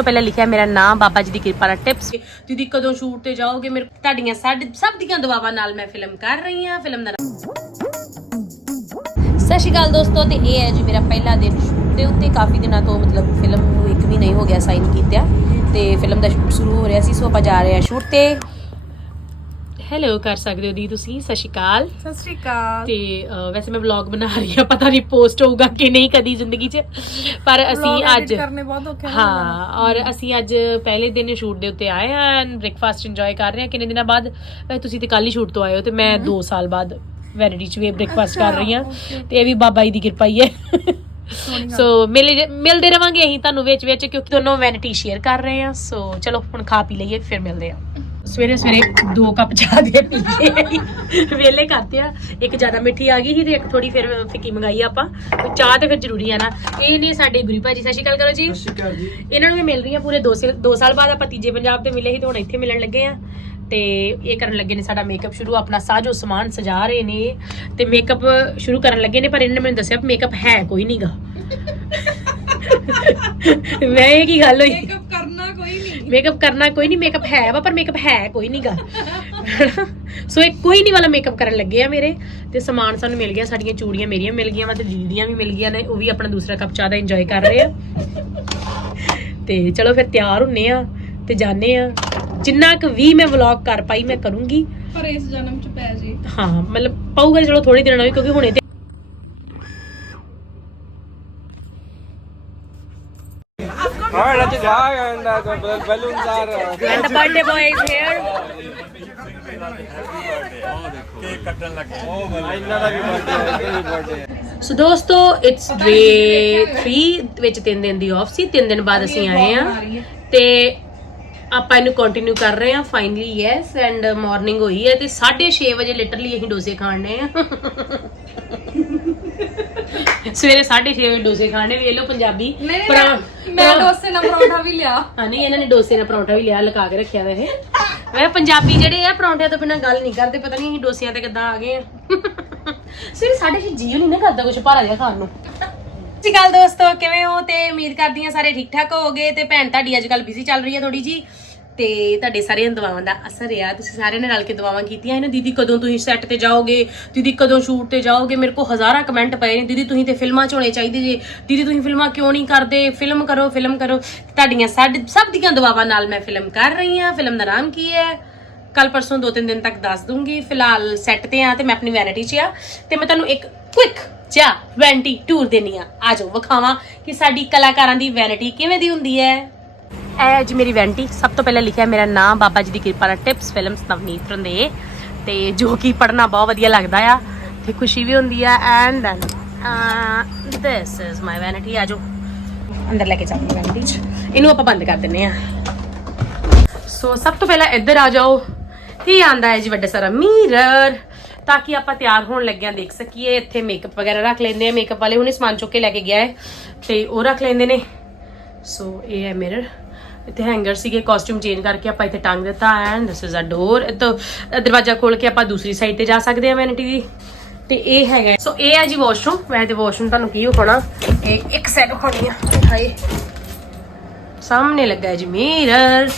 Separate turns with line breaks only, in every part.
ਤੋਂ ਪਹਿਲਾਂ ਲਿਖਿਆ ਮੇਰਾ ਨਾਮ, ਬਾਬਾ ਜੀ ਦੀ ਕਿਰਪਾ ਨਾਲ ਟਿਪਸ ਦੀਦੀ ਕਦੋਂ ਸ਼ੂਟ ਤੇ ਜਾਓਗੇ? ਮੇਰੇ ਤੁਹਾਡੀਆਂ ਸਭ ਦੀਆਂ ਦੁਆਵਾਂ ਨਾਲ ਮੈਂ ਫਿਲਮ ਕਰ ਰਹੀ ਹਾਂ ਫਿਲਮ ਦਾ ਸਤਿ ਸ਼੍ਰੀ ਅਕਾਲ ਦੋਸਤੋ, ਤੇ ਇਹ ਹੈ ਜੀ ਮੇਰਾ ਪਹਿਲਾ ਦਿਨ ਸ਼ੂਟ ਦੇ ਉੱਤੇ। ਕਾਫੀ ਦਿਨਾਂ ਤੋਂ ਮਤਲਬ ਫਿਲਮ ਨੂੰ ਇੱਕ ਵੀ ਨਹੀਂ ਹੋ ਗਿਆ ਸਾਈਨ ਕੀਤਾ ਤੇ ਫਿਲਮ ਦਾ ਸ਼ੂਟ ਸ਼ੁਰੂ ਹੋ ਰਿਹਾ ਸੀ, ਸੋ ਆਪਾਂ ਜਾ ਰਹੇ ਹਾਂ ਸ਼ੂਟ ਤੇ। ਹੈਲੋ ਕਰ ਸਕਦੇ ਹੋ ਦੀ ਤੁਸੀਂ? ਸਤਿ ਸ਼੍ਰੀ ਅਕਾਲ।
ਸਤਿ ਸ਼੍ਰੀ ਅਕਾਲ।
ਤੇ ਅਹ, ਵੈਸੇ ਮੈਂ ਵਲੌਗ ਬਣਾ ਰਹੀ ਹਾਂ ਪਤਾ ਨਹੀਂ ਪੋਸਟ ਹੋਊਗਾ ਕਿ ਨਹੀਂ ਕਦੀ ਜ਼ਿੰਦਗੀ 'ਚ। ਪਰ ਅਸੀਂ
Vlog edit
ਅੱਜ
ਕਰਨੇ ਬਹੁਤ ਔਖੇ ਨੇ
ਹਾਂ ਔਰ ਅਸੀਂ ਅੱਜ ਪਹਿਲੇ ਦਿਨ ਸ਼ੂਟ ਦੇ ਉੱਤੇ ਆਏ ਹਾਂ ਐਂਡ ਬ੍ਰੇਕਫਾਸਟ ਇੰਜੋਏ ਕਰ ਰਹੇ ਹਾਂ। ਕਿੰਨੇ ਦਿਨਾਂ ਬਾਅਦ? ਵੈਸੇ ਤੁਸੀਂ ਤੇ ਕੱਲ ਹੀ ਸ਼ੂਟ ਤੋਂ ਆਏ ਹੋ ਤੇ ਮੈਂ 2 ਸਾਲ ਬਾਅਦ ਵੈਨਿਟੀ 'ਚ ਵੀ ਬ੍ਰੇਕਫਾਸਟ ਕਰ ਰਹੀ ਹਾਂ
okay.
ਤੇ ਇਹ ਵੀ ਬਾਬਾ ਜੀ ਦੀ ਕਿਰਪਾ ਹੀ ਹੈ। ਸੋ ਮਿਲੇ ਮਿਲਦੇ ਰਵਾਂਗੇ ਅਸੀਂ ਤੁਹਾਨੂੰ ਵਿੱਚ ਵਿੱਚ ਕਿਉਂਕਿ ਦੋਨੋਂ ਵੈਨਿਟੀ ਸ਼ੇਅਰ ਕਰ ਰਹੇ ਹਾਂ। ਸੋ ਚਲੋ ਹੁਣ ਖਾ ਪੀ ਲਈਏ ਫਿਰ ਮਿਲਦੇ ਹਾਂ। ਸਵੇਰੇ ਸਵੇਰੇ ਦੋ ਕੱਪ ਚਾਹ ਦੇ ਪੀ ਕੇ ਵੇਲੇ ਕਰਦੇ ਆ। ਇੱਕ ਜ਼ਿਆਦਾ ਮਿੱਠੀ ਆ ਗਈ ਸੀ ਤੇ ਇੱਕ ਥੋੜੀ ਫਿਰ ਫਿੱਕੀ ਮੰਗਾਈ ਆਪਾਂ। ਤੇ ਚਾਹ ਤੇ ਫਿਰ ਜ਼ਰੂਰੀ ਆ ਨਾ। ਇਹ ਨੇ ਸਾਡੇ ਗੁਰੂ ਭਾਜੀ ਸਤਿ ਸ਼੍ਰੀ ਅਕਾਲ ਕਰੋ ਜੀ। ਇਹਨਾਂ ਨੂੰ ਵੀ ਮਿਲ ਰਹੀ ਆ ਪੂਰੇ 2 2 ਸਾਲ ਬਾਅਦ ਆਪਾਂ ਤੀਜੇ ਪੰਜਾਬ ਤੇ ਮਿਲੇ ਸੀ ਤੇ ਹੁਣ ਇੱਥੇ ਮਿਲਣ ਲੱਗੇ ਆ। ਤੇ ਇਹ ਕਰਨ ਲੱਗੇ ਨੇ ਸਾਡਾ ਮੇਕਅਪ ਸ਼ੁਰੂ। ਆਪਣਾ ਸਾਜੋ ਸਮਾਨ ਸਜਾ ਰਹੇ ਨੇ। ਤੇ ਮੇਕਅਪ ਸ਼ੁਰੂ ਕਰਨ ਲੱਗੇ ਨੇ ਪਰ ਇਹਨਾਂ ਨੇ ਮੈਨੂੰ ਦੱਸਿਆ ਮੇਕਅਪ ਹੈ ਕੋਈ ਨਹੀਂਗਾ ਮੈਂ ਇਹ ਕੀ ਗੱਲ ਹੋਈ?
ਮੇਕਅਪ ਨਹੀਂ
ਮੇਕਅਪ ਕਰਨਾ ਕੋਈ ਨਹੀਂ ਮੇਕਅਪ ਹੈ ਵਾ ਪਰ ਮੇਕਅਪ ਹੈ ਕੋਈ ਨਹੀਂਗਾ ਸੋ ਇਹ ਕੋਈ ਨਹੀਂ ਵਾਲਾ ਮੇਕਅਪ ਕਰਨ ਲੱਗੇ ਆ ਮੇਰੇ ਤੇ ਸਮਾਨ ਸਾਨੂੰ ਮਿਲ ਗਿਆ ਸਾਡੀਆਂ ਚੂੜੀਆਂ ਮੇਰੀਆਂ ਮਿਲ ਗਈਆਂ ਵਾ ਤੇ ਦੀਦੀ ਦੀਆਂ ਵੀ ਮਿਲ ਗਈਆਂ ਨੇ ਉਹ ਵੀ ਆਪਣਾ ਦੂਸਰਾ ਕੱਪ ਚਾਹ ਦਾ ਇੰਜੋਏ ਕਰ ਰਹੇ ਆ। ਤੇ ਚਲੋ ਫਿਰ ਤਿਆਰ ਹੁੰਨੇ ਆ ਤੇ ਜਾਣੇ ਆ। ਜਿੰਨਾ ਕੁ ਵੀ ਮੈਂ ਵਲੌਗ ਕਰ ਪਾਈ ਮੈਂ ਕਰੂੰਗੀ।
ਪਰ ਇਸ ਜਨਮ ਚ ਪੈ ਜੇ।
ਹਾਂ ਮਤਲਬ ਪਾਊਗਾ ਚਲੋ ਥੋੜੀ ਦਿਨਾਂ ਨਾਲ ਕਿਉਂਕਿ ਹੁਣੇ ਤੇ
Alright, let's just hang and uh, the bal- balloons are. Uh,
and the birthday boy is here
ਇਹਨਾਂ ਦਾ ਵੀ birthday ਹੈ, ਇਹਦਾ ਵੀ birthday ਹੈ।
ਸੋ ਦੋਸਤੋ ਇਟਸ ਡੇ 3 ਵਿੱਚ 3 ਦਿਨ ਦੀ ਆਫ ਸੀ 3 ਦਿਨ ਬਾਅਦ ਅਸੀਂ ਆਏ ਆ ਤੇ ਆਪਾਂ ਇਹਨੂੰ ਕੰਟੀਨਿਊ ਕਰ ਰਹੇ ਆ ਫਾਈਨਲੀ ਯੈਸ ਐਂਡ ਮਾਰਨਿੰਗ ਹੋਈ ਹੈ ਤੇ 6:30 ਵਜੇ ਲਿਟਰਲੀ ਅਸੀਂ ਡੋਸੇ ਖਾਣੇ ਆ ਸਵੇਰੇ 6:30 ਵਜੇ ਡੋਸੇ ਖਾਣੇ ਵੀ ਇਹ ਲੋ ਪੰਜਾਬੀ
ਨਹੀਂ
ਪਰਾਂ-
ਮੈਂ ਮੈਂ
ਪਰਾਂ-
ਡੋਸੇ ਨਾਲ ਪਰੌਂਠਾ ਵੀ ਲਿਆ।
ਹਾਂ ਨਹੀਂ ਇਹਨਾਂ ਨੇ ਡੋਸੇ ਨਾਲ ਪਰੌਂਠਾ ਵੀ ਲਿਆ ਲਗਾ ਕੇ ਰੱਖਿਆ ਵਾ ਇਹ ਵੇ ਪੰਜਾਬੀ ਜਿਹੜੇ ਆ ਪਰੌਂਠਿਆਂ ਤੋਂ ਬਿਨਾਂ ਗੱਲ ਨਹੀਂ ਕਰਦੇ ਪਤਾ ਨਹੀਂ ਅਸੀਂ ਡੋਸਿਆਂ ਤੇ ਕਿੱਦਾਂ ਆ ਗਏ ਆ। ਸਿਰ ਸਾਡੇ ਜੀ ਜੀਵ ਨਹੀਂ ਨਾ ਕਰਦਾ ਕੁਝ ਭਾਰਾ ਜਿਹਾ ਖਾਣ ਨੂੰ। ਜੀ ਗੱਲ ਦੋਸਤੋ ਕਿਵੇਂ ਹੋ? ਤੇ ਉਮੀਦ ਕਰਦੀ ਹਾਂ ਸਾਰੇ ਠੀਕ ਠਾਕ ਹੋਗੇ ਤੇ ਭੈਣ ਤੁਹਾਡੀ ਅੱਜ ਕੱਲ ਬਿਜ਼ੀ ਚੱਲ ਰਹੀ ਹੈ ਥੋੜੀ ਜੀ ਤੇ ਤੁਹਾਡੇ ਸਾਰਿਆਂ ਦੁਆਵਾਂ ਦਾ ਅਸਰ ਆ ਤੁਸੀਂ ਸਾਰਿਆਂ ਨੇ ਰਲ ਕੇ ਦੁਆਵਾਂ ਕੀਤੀਆਂ ਇਹਨਾਂ ਦੀਦੀ, ਕਦੋਂ ਤੁਸੀਂ ਸੈੱਟ ਤੇ ਜਾਓਗੇ? ਦੀਦੀ, ਕਦੋਂ ਸ਼ੂਟ ਤੇ ਜਾਓਗੇ? ਮੇਰੇ ਕੋ ਹਜ਼ਾਰਾਂ ਕਮੈਂਟ ਪਏ ਨੇ। ਦੀਦੀ, ਤੁਸੀਂ ਤੇ ਫਿਲਮਾਂ 'ਚ ਹੋਣੇ ਚਾਹੀਦੇ ਜੇ। ਦੀਦੀ, ਤੁਸੀਂ ਫਿਲਮਾਂ ਕਿਉਂ ਨਹੀਂ ਕਰਦੇ? ਫਿਲਮ ਕਰੋ ਫਿਲਮ ਕਰੋ। ਤੁਹਾਡੀਆਂ ਸਾਡੇ, ਸਭ ਦੀਆਂ ਦੁਆਵਾਂ ਨਾਲ ਮੈਂ ਫਿਲਮ ਕਰ ਰਹੀ ਹਾਂ। ਫਿਲਮ ਦਾ ਨਾਮ ਕੀ ਹੈ? ਕੱਲ ਪਰਸੋਂ ਦੋ ਤਿੰਨ ਦਿਨ ਤੱਕ ਦੱਸ ਦੂੰਗੀ। ਫਿਲਹਾਲ ਸੈੱਟ ਤੇ ਆ ਤੇ ਮੈਂ ਆਪਣੀ ਵੈਨਿਟੀ 'ਚ ਆ ਤੇ ਮੈਂ ਤੁਹਾਨੂੰ ਇੱਕ ਕੁਇਕ ਜਿਹਾ ਵੈਨਿਟੀ ਟੂਰ ਦੇਣੀ ਆ ਆ ਜਾਓ, ਵਿਖਾਵਾਂ ਕਿ ਸਾਡੀ ਕਲਾਕਾਰਾਂ ਦੀ ਵੈਨਿਟੀ ਕਿਵੇਂ ਦੀ ਹੁੰਦੀ ਹੈ। ਇਹ ਹੈ ਜੀ ਮੇਰੀ ਵੈਂਟੀ। ਸਭ ਤੋਂ ਪਹਿਲਾਂ ਲਿਖਿਆ ਮੇਰਾ ਨਾਮ, ਬਾਬਾ ਜੀ ਦੀ ਕਿਰਪਾ ਨਾਲ ਟਿਪਸ ਫਿਲਮਸ ਨਵਨੀਤ ਰੰਦੇ ਤੇ ਜੋ ਕਿ ਪੜਨਾ ਬਹੁਤ ਵਧੀਆ ਲੱਗਦਾ ਆ ਤੇ ਖੁਸ਼ੀ ਵੀ ਹੁੰਦੀ ਆ। And then this is my vanity ਆ ਜਾਓ। ਅੰਦਰ ਲੈ ਕੇ ਚੱਲਦੇ ਵੈਨਿਟੀ 'ਚ ਇਹਨੂੰ ਆਪਾਂ ਬੰਦ ਕਰ ਦਿੰਨੇ ਆ। ਸੋ ਸਭ ਤੋਂ ਪਹਿਲਾਂ ਇੱਧਰ ਆ ਜਾਓ। ਇਹ ਆਂਦਾ ਹੈ ਜੀ ਵੱਡਾ ਸਾਰਾ? ਮਿਰਰ ਤਾਂ ਕਿ ਆਪਾਂ ਤਿਆਰ ਹੋਣ ਲੱਗਿਆਂ ਦੇਖ ਸਕੀਏ। ਇੱਥੇ ਮੇਕਅਪ ਵਗੈਰਾ ਰੱਖ ਲੈਂਦੇ ਆ। ਮੇਕਅਪ ਵਾਲੇ ਹੁਣੇ ਸਮਾਨ ਚੁੱਕ ਕੇ ਲੈ ਕੇ ਗਿਆ ਹੈ। ਤੇ ਉਹ ਰੱਖ ਲੈਂਦੇ ਨੇ। ਸੋ ਇਹ ਹੈ ਮਿਰਰ ਇੱਥੇ ਹੈਂਗਰ ਸੀਗੇ ਕਾਸਟਿਊਮ ਚੇਂਜ ਕਰਕੇ ਆਪਾਂ ਇੱਥੇ ਟੰਗ ਦਿੱਤਾ ਐਂਡ ਦਿਸ ਇਜ਼ ਅ ਡੋਰ ਇਹ ਦਰਵਾਜ਼ਾ ਖੋਲ ਕੇ ਆਪਾਂ ਦੂਸਰੀ ਸਾਈਡ ਤੇ ਜਾ ਸਕਦੇ ਆ ਵੈਨਿਟੀ ਦੀ। ਤੇ ਇਹ ਹੈਗਾ। ਸੋ ਇਹ ਹੈ ਜੀ ਵਾਸ਼ਰੂਮ ਵੈਸੇ ਤੇ ਵਾਸ਼ਰੂਮ ਤੁਹਾਨੂੰ ਕੀ ਹੋਣਾ ਇਹ ਇੱਕ ਸਾਈਡ ਹੋਣੀ ਆ। ਹਾਏ। ਸਾਹਮਣੇ ਲੱਗਾ ਹੈ ਜੀ ਮਿਰਰ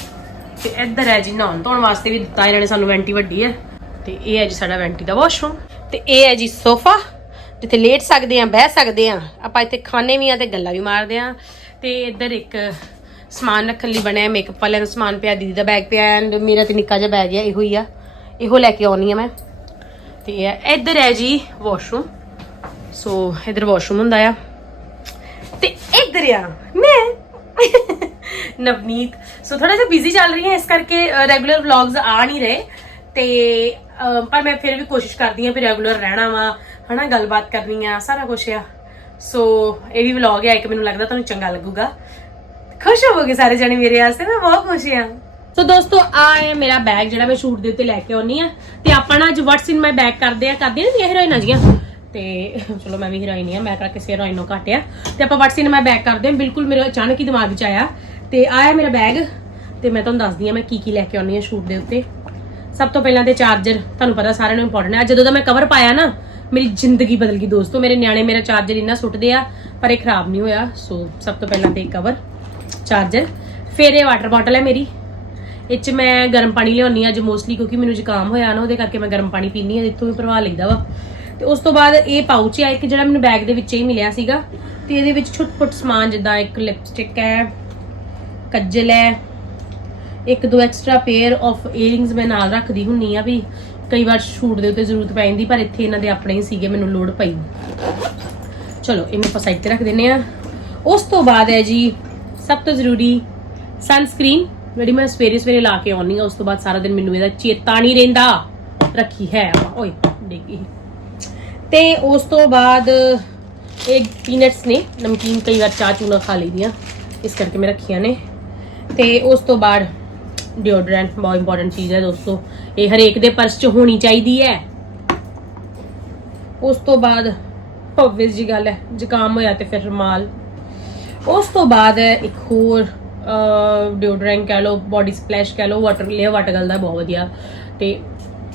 ਤੇ ਇੱਧਰ ਹੈ ਜੀ ਨਹਾਉਣ ਧੋਣ ਵਾਸਤੇ ਵੀ ਦਿੱਤਾ। ਇਹਨਾਂ ਨੇ ਸਾਨੂੰ ਵੈਂਟੀ ਵੱਡੀ ਹੈ। ਤੇ ਇਹ ਹੈ ਜੀ ਸਾਡਾ ਵੈਂਟੀ ਦਾ ਵਾਸ਼ਰੂਮ ਤੇ ਇਹ ਹੈ ਜੀ ਸੋਫਾ ਜਿੱਥੇ ਲੇਟ ਸਕਦੇ ਆ ਬਹਿ ਸਕਦੇ ਆ ਆਪਾਂ ਇੱਥੇ ਖਾਣੇ ਵੀ ਆ ਤੇ ਗੱਲਾਂ ਵੀ ਮਾਰਦੇ ਆ ਤੇ ਇੱਧਰ ਇੱਕ ਸਮਾਨ ਰੱਖਣ ਲਈ ਬਣਿਆ ਮੇਕਅਪ ਵਾਲਿਆਂ ਦਾ ਸਮਾਨ ਪਿਆ, ਦੀਦੀ ਦਾ ਬੈਗ ਪਿਆ ਐਂਡ ਮੇਰਾ ਤੇ ਨਿੱਕਾ ਜਿਹਾ ਬੈਗ ਹੈ ਇਹੋ ਹੀ ਆ। ਇਹੋ ਲੈ ਕੇ ਆਉਣੀ ਆ ਮੈਂ। ਤੇ ਇਹ ਇੱਧਰ ਹੈ ਜੀ ਵਾਸ਼ਰੂਮ ਸੋ ਇੱਧਰ ਵਾਸ਼ਰੂਮ ਹੁੰਦਾ ਆ। ਤੇ ਇੱਧਰ ਆ, ਮੈਂ ਨਵਨੀਤ। ਸੋ ਥੋੜਾ ਜਿਹਾ ਬਿਜ਼ੀ ਚੱਲ ਰਹੀ ਹੈ ਇਸ ਕਰਕੇ ਰੈਗੂਲਰ ਵਲੌਗਸ ਆ ਨਹੀਂ ਰਹੇ। ਤੇ ਪਰ ਮੈਂ ਫਿਰ ਵੀ ਕੋਸ਼ਿਸ਼ ਕਰਦੀ ਹਾਂ ਵੀ ਰੈਗੂਲਰ ਰਹਿਣਾ ਵਾ, ਹਨਾ, ਗੱਲਬਾਤ ਕਰਨੀ ਆ, ਸਾਰਾ ਕੁਝ ਆ। ਸੋ ਇਹ ਵੀ ਵਲੌਗ ਹੈ ਇੱਕ ਮੈਨੂੰ ਲੱਗਦਾ ਤੁਹਾਨੂੰ ਚੰਗਾ ਲੱਗੂਗਾ। ਖੁਸ਼ ਹੋਵੋਗੇ ਸਾਰੇ ਜਣੇ ਮੇਰੇ ਵਾਸਤੇ? ਮੈਂ ਬਹੁਤ ਖੁਸ਼ ਹਾਂ ਸੋ ਦੋਸਤੋ, ਆ ਹੈ ਮੇਰਾ ਬੈਗ ਜਿਹੜਾ ਮੈਂ ਸ਼ੂਟ ਦੇ ਉੱਤੇ ਲੈ ਕੇ ਆਉਣੀ ਆ। ਤੇ ਆਪਾਂ ਨਾ ਅੱਜ ਵਟਸ ਇਨ ਮਾਈ ਬੈਗ ਕਰਦੇ ਆ। ਕਰਦੇ ਨੇ ਹੀਰੋਇਨਾਂ ਜੀਆਂ ਤੇ ਚਲੋ ਮੈਂ ਵੀ ਹੀਰੋਇਨ ਹੀ ਆ, ਮੈਂ ਕਿਹੜਾ ਕਿਸੇ ਹੀਰੋਇਨ ਨੂੰ ਘਟਿਆ ਤੇ ਆਪਾਂ ਵਟਸ ਇਨ ਮਾਈ ਬੈਗ ਕਰਦੇ ਆ। ਬਿਲਕੁਲ ਮੇਰੇ ਅਚਾਨਕ ਹੀ ਦਿਮਾਗ 'ਚ ਆਇਆ। ਤੇ ਆ ਹੈ ਮੇਰਾ ਬੈਗ ਤੇ ਮੈਂ ਤੁਹਾਨੂੰ ਦੱਸਦੀ ਆ ਮੈਂ ਕੀ ਕੀ ਲੈ ਕੇ ਆਉਣੀ ਆ ਸ਼ੂਟ ਦੇ ਉੱਤੇ। ਸਭ ਤੋਂ ਪਹਿਲਾਂ ਤੇ ਚਾਰਜਰ ਤੁਹਾਨੂੰ ਪਤਾ ਸਾਰਿਆਂ ਨੂੰ ਇੰਪੋਰਟੈਂਟ ਹੈ। ਜਦੋਂ ਦਾ ਮੈਂ ਕਵਰ ਪਾਇਆ ਨਾ, ਮੇਰੀ ਜ਼ਿੰਦਗੀ ਬਦਲ ਗਈ ਦੋਸਤੋ। ਮੇਰੇ ਨਿਆਣੇ ਮੇਰਾ ਚਾਰਜਰ ਇੰਨਾ ਸੁੱਟਦੇ ਆ, ਪਰ ਇਹ ਖਰਾਬ ਨਹੀਂ ਹੋਇਆ। ਸੋ ਸਭ ਤੋਂ ਪਹਿਲਾਂ ਤੇ ਕਵਰ ਚਾਰਜਰ। ਫਿਰ ਇਹ ਵਾਟਰ ਬੋਟਲ ਹੈ ਮੇਰੀ। ਇਹ ਚ ਮੈਂ ਗਰਮ ਪਾਣੀ ਲਿਆਉਣੀ ਆ ਅੱਜ ਮੋਸਟਲੀ ਕਿਉਂਕਿ ਮੈਨੂੰ ਜ਼ੁਕਾਮ ਹੋਇਆ ਨਾ, ਉਹਦੇ ਕਰਕੇ ਮੈਂ ਗਰਮ ਪਾਣੀ ਪੀਣੀ ਆ ਇੱਥੋਂ ਵੀ ਪ੍ਰਵਾਹ ਲਈਦਾ ਵਾ। ਤੇ ਉਸ ਤੋਂ ਬਾਅਦ ਇਹ ਪਾਊਚ ਹੈ ਇੱਕ ਜਿਹੜਾ ਮੈਨੂੰ ਬੈਗ ਦੇ ਵਿੱਚ ਹੀ ਮਿਲਿਆ ਸੀਗਾ। ਤੇ ਇਹਦੇ ਵਿੱਚ ਛੁੱਟ ਪੁੱਟ ਸਮਾਨ ਜਿੱਦਾਂ ਇੱਕ ਲਿਪਸਟਿਕ ਹੈ, ਕੱਜਲ ਹੈ, ਇੱਕ ਦੋ ਐਕਸਟਰਾ ਪੇਅਰ ਆਫ ਈਅਰਿੰਗਸ ਮੈਂ ਨਾਲ ਰੱਖਦੀ ਹੁੰਨੀ ਆ ਵੀ ਕਈ ਵਾਰ ਸ਼ੂਟ ਦੇ ਉੱਤੇ ਜ਼ਰੂਰਤ ਪੈ ਜਾਂਦੀ, ਪਰ ਇੱਥੇ ਇਹਨਾਂ ਦੇ ਆਪਣੇ ਹੀ ਸੀਗੇ, ਮੈਨੂੰ ਲੋੜ ਪਈ। ਚਲੋ ਇਹਨੂੰ ਆਪਾਂ ਸਾਈਡ ਤੇ ਰੱਖ ਦਿੰਨੇ ਆ। ਉਸ ਤੋਂ ਬਾਅਦ ਹੈ ਜੀ ਸਭ ਤੋਂ ਜ਼ਰੂਰੀ ਸਨਸਕ੍ਰੀਨ ਜਿਹੜੀ ਮੈਂ ਸਵੇਰੇ ਸਵੇਰੇ ਲਾ ਕੇ ਆਉਣੀ ਆ, ਉਸ ਤੋਂ ਬਾਅਦ ਸਾਰਾ ਦਿਨ ਮੈਨੂੰ ਇਹਦਾ ਚੇਤਾ ਨਹੀਂ ਰਹਿੰਦਾ। ਰੱਖੀ ਹੈ ਆਪਾਂ ਓਏ, ਡੇਗੀ। ਤੇ ਉਸ ਤੋਂ ਬਾਅਦ ਇਹ ਪੀਨਟਸ ਨੇ, ਨਮਕੀਨ ਕਈ ਵਾਰ ਚਾਹ ਚੂਨਾ ਖਾ ਲਈਦੀਆਂ ਇਸ ਕਰਕੇ ਮੈਂ ਰੱਖੀਆਂ ਨੇ। ਤੇ ਉਸ ਤੋਂ ਬਾਅਦ ਡਿਓਡਰੈਂਟ ਬਹੁਤ ਇੰਪੋਰਟੈਂਟ ਚੀਜ਼ ਹੈ ਦੋਸਤੋ, ਇਹ ਹਰੇਕ ਦੇ ਪਰਸ 'ਚ ਹੋਣੀ ਚਾਹੀਦੀ ਹੈ। ਉਸ ਤੋਂ ਬਾਅਦ obvious ਜੀ ਗੱਲ ਹੈ, ਜ਼ੁਕਾਮ ਹੋਇਆ ਤੇ ਫਿਰ ਰੁਮਾਲ ਉਸ ਤੋਂ ਬਾਅਦ ਇੱਕ ਹੋਰ ਡਿਓਡਰੈਂਟ ਕਹ ਲਓ ਬਾਡੀ ਸਪਲੈਸ਼ ਕਹ ਲਓ ਵਾਟਰ ਲਿਆ ਵਾਟਰ ਗਲ ਦਾ ਬਹੁਤ ਵਧੀਆ। ਤੇ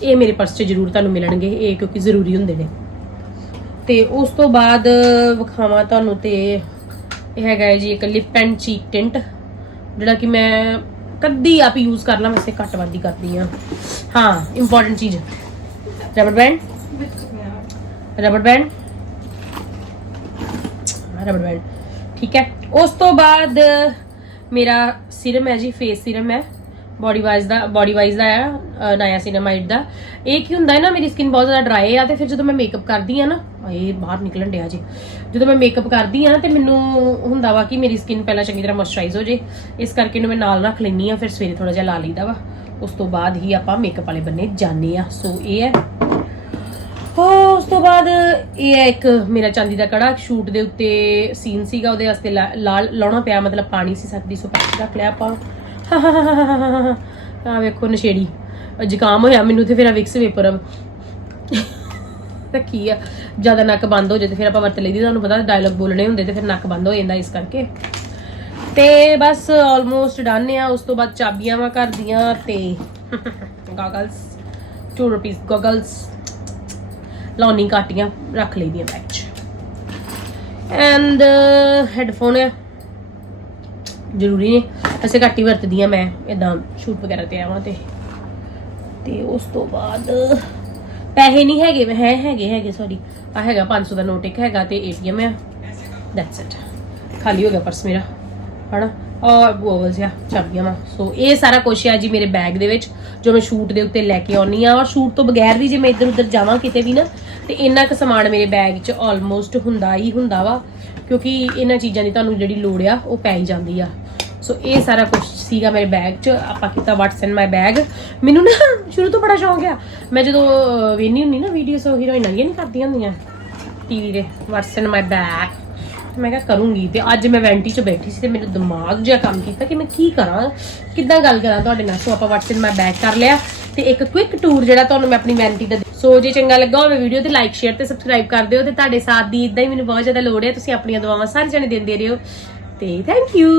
ਇਹ ਮੇਰੇ ਪਰਸ 'ਚ ਜ਼ਰੂਰ ਤੁਹਾਨੂੰ ਮਿਲਣਗੇ ਇਹ ਕਿਉਂਕਿ ਜ਼ਰੂਰੀ ਹੁੰਦੇ ਨੇ। ਤੇ ਉਸ ਤੋਂ ਬਾਅਦ ਵਿਖਾਵਾਂ ਤੁਹਾਨੂੰ ਤੇ ਇਹ ਹੈਗਾ ਜੀ ਇੱਕ ਲਿਪ ਐਂਡ ਚੀਕ ਟਿੰਟ ਜਿਹੜਾ ਕਿ ਮੈਂ ਕਦੀ ਆਪ ਯੂਜ਼ ਕਰਨਾ ਵੈਸੇ ਘੱਟ ਵੱਧ ਹੀ ਕਰਦੀ ਆ ਹਾਂ ਇੰਪੋਰਟੈਂਟ ਚੀਜ਼। Rubber band rubber band rubber band ਠੀਕ ਹੈ। ਉਸ ਤੋਂ ਬਾਅਦ ਮੇਰਾ ਸੀਰਮ ਹੈ ਜੀ ਫੇਸ ਸੀਰਮ ਹੈ। ਬੋਡੀ ਵਾਈਜ਼ ਦਾ ਬੋਡੀ ਵਾਈਜ਼ ਦਾ ਆ ਨਾਇਆ ਨਾਇਆਸਿਨਾਮਾਈਡ ਦਾ। ਇਹ ਕੀ ਹੁੰਦਾ ਹੈ ਨਾ, ਮੇਰੀ ਸਕਿਨ ਬਹੁਤ ਜ਼ਿਆਦਾ ਡਰਾਈ ਆ ਤੇ ਫਿਰ ਜਦੋਂ ਮੈਂ ਮੇਕਅਪ ਕਰਦੀ ਆ ਨਾ ਇਹ ਬਾਹਰ ਨਿਕਲਣ ਡਿਆ ਜੀ। ਜਦੋਂ ਮੈਂ ਮੇਕਅਪ ਕਰਦੀ ਆ ਨਾ ਤੇ ਮੈਨੂੰ ਹੁੰਦਾ ਵਾ ਕਿ ਮੇਰੀ ਸਕਿਨ ਪਹਿਲਾਂ ਚੰਗੀ ਤਰ੍ਹਾਂ ਮੋਇਸਚਰਾਈਜ਼ ਹੋ ਜੇ। ਇਸ ਕਰਕੇ ਇਹਨੂੰ ਮੈਂ ਨਾਲ ਰੱਖ ਲੈਣੀ ਆ ਫਿਰ ਸਵੇਰੇ ਥੋੜਾ ਜਿਹਾ ਲਾ ਲਈਦਾ ਵਾ। ਉਸ ਤੋਂ ਬਾਅਦ ਹੀ ਆਪਾਂ ਮੇਕਅਪ ਵਾਲੇ ਬੰਨੇ ਜਾਂਦੇ ਆ ਸੋ ਇਹ ਹੈ ਤੋਂ ਬਾਅਦ ਇਹ ਹੈ ਇੱਕ ਮੇਰਾ ਚਾਂਦੀ ਦਾ ਕੜਾ ਸ਼ੂਟ ਦੇ ਉੱਤੇ ਸੀਨ ਸੀਗਾ, ਉਹਦੇ ਵਾਸਤੇ ਲਾ- ਲਾਲ, ਲਾਉਣਾ ਪਿਆ, ਮਤਲਬ ਪਾਣੀ ਸੀ ਸਕਦੀ ਸੋ ਪੈਕ ਰੱਖ ਲਿਆ ਆਪਾਂ। ਆ ਵੇਖੋ ਨਸ਼ੇੜੀ। ਜ਼ੁਕਾਮ ਹੋਇਆ ਮੈਨੂੰ ਤੇ ਫਿਰ ਵਿਕਸ ਵੇਪਰ ਰੱਖੀ ਆ? ਜ਼ਿਆਦਾ ਨੱਕ ਬੰਦ ਹੋ ਜੇ ਤੇ ਫਿਰ ਆਪਾਂ ਵਰਤ ਲਈਦੀ, ਤੁਹਾਨੂੰ ਪਤਾ ਡਾਇਲੌਗ ਬੋਲਣੇ ਹੁੰਦੇ ਤੇ ਫਿਰ ਨੱਕ ਬੰਦ ਹੋ ਜਾਂਦਾ ਇਸ ਕਰਕੇ। ਤੇ ਬਸ ਆਲਮੋਸਟ ਡਨ ਆ, ਉਸ ਤੋਂ ਬਾਅਦ ਚਾਬੀਆਂ ਵਾ ਘਰ ਦੀਆਂ ਤੇ ਗਾਗਲਸ 2 ਰੁਪਏ ਗਾਗਲਸ ਲਾਉਣੀ ਕਾਟੀਆਂ ਰੱਖ ਲਈ ਦੀਆਂ ਬੈਗ 'ਚ ਐਂਡ ਹੈੱਡਫੋਨ uh, ਆ। ਜ਼ਰੂਰੀ ਨੇ ਅਸੀਂ ਘੱਟ ਹੀ ਵਰਤਦੀ ਆ ਮੈਂ ਇਦਾਂ ਸ਼ੂਟ ਵਗੈਰਾ ਤੇ ਆਵਾਂ ਤੇ। ਤੇ ਉਸ ਤੋਂ ਬਾਅਦ, ਪੈਸੇ ਨਹੀਂ ਹੈਗੇ ਮੈਂ, ਹੈ, ਹੈਗੇ ਹੈਗੇ ਸੌਰੀ ਆ ਹੈਗਾ 500 ਦਾ ਨੋਟ ਇੱਕ ਹੈਗਾ ਤੇ ਏਟੀਐਮ ਆ। ਦੈਟਸ ਇਟ ਖਾਲੀ ਹੋ ਗਿਆ ਪਰਸ ਮੇਰਾ। ਹਨਾ? ਔਰ ਗੋਗਲਸ ਆ ਚਾਬੀਆਂ ਵਾ। ਸੋ ਇਹ ਸਾਰਾ ਕੁਝ ਆ ਜੀ ਮੇਰੇ ਬੈਗ ਦੇ ਵਿੱਚ, ਜੋ ਮੈਂ ਸ਼ੂਟ ਦੇ ਉੱਤੇ ਲੈ ਕੇ ਆਉਣੀ ਆ। ਔਰ ਸ਼ੂਟ ਤੋਂ ਬਗੈਰ ਵੀ ਜੇ ਮੈਂ ਇੱਧਰ ਉੱਧਰ ਜਾਵਾਂ ਕਿਤੇ ਵੀ ਨਾ ਤੇ ਇੰਨਾ ਕੁ ਸਮਾਨ ਮੇਰੇ ਬੈਗ 'ਚ ਆਲਮੋਸਟ ਹੁੰਦਾ ਹੀ ਹੁੰਦਾ ਵਾ, ਕਿਉਂਕਿ ਇਹਨਾਂ ਚੀਜ਼ਾਂ ਦੀ ਤੁਹਾਨੂੰ ਜਿਹੜੀ ਲੋੜ ਆ, ਉਹ ਪੈ ਹੀ ਜਾਂਦੀ ਆ। ਸੋ ਇਹ ਸਾਰਾ ਕੁਝ ਸੀਗਾ ਮੇਰੇ ਬੈਗ 'ਚ, ਆਪਾਂ ਕੀਤਾ ਵਾਟਸ ਇਨ ਮਾਈ ਬੈਗ ਮੈਨੂੰ ਨਾ ਸ਼ੁਰੂ ਤੋਂ ਬੜਾ ਸ਼ੌਂਕ ਆ। ਮੈਂ ਜਦੋਂ ਵੇਨੀ ਹੁੰਨੀ ਨਾ ਵੀਡੀਓਸ ਉਹ ਹੀਰੋਇਨਾਂ ਦੀਆਂ ਨਹੀਂ ਕਰਦੀਆਂ ਹੁੰਦੀਆਂ ਟੀਵੀ ਦੇ ਵਾਟਸ ਇਨ ਮਾਈ ਬੈਗ ਮੈਂ ਕਿਹਾ ਕਰੂੰਗੀ, ਤੇ ਅੱਜ ਮੈਂ ਵੈਂਟੀ 'ਚ ਬੈਠੀ ਸੀ ਤੇ ਮੇਰੇ ਦਿਮਾਗ ਜਿਹਾ ਕੰਮ ਕੀਤਾ ਕਿ ਮੈਂ ਕੀ ਕਰਾਂ, ਕਿੱਦਾਂ ਗੱਲ ਕਰਾਂ ਤੁਹਾਡੇ ਨਾਲ। ਸੋ ਆਪਾਂ ਵਾਟਸ ਇਨ ਮਾਈ ਬੈਗ ਕਰ ਲਿਆ, ਤੇ ਇੱਕ ਕੁਇਕ ਟੂਰ ਜਿਹੜਾ ਤੁਹਾਨੂੰ ਮੈਂ ਆਪਣੀ ਵੈਂਟੀ ਦਾ ਸੋ ਜੇ ਚੰਗਾ ਲੱਗਾ ਹੋਵੇ ਵੀਡੀਓ ਤੇ ਲਾਈਕ ਸ਼ੇਅਰ ਤੇ ਸਬਸਕ੍ਰਾਈਬ ਕਰ ਦਿਓ ਤੇ ਤੁਹਾਡੇ ਸਾਥ ਦੀ ਇਦਾਂ ਹੀ ਮੈਨੂੰ ਬਹੁਤ ਜ਼ਿਆਦਾ ਲੋੜ ਹੈ, ਤੁਸੀਂ ਆਪਣੀਆਂ ਦੁਆਵਾਂ ਸਾਰੇ ਜਣੇ ਦਿੰਦੇ ਰਹੋ ਤੇ ਥੈਂਕ ਯੂ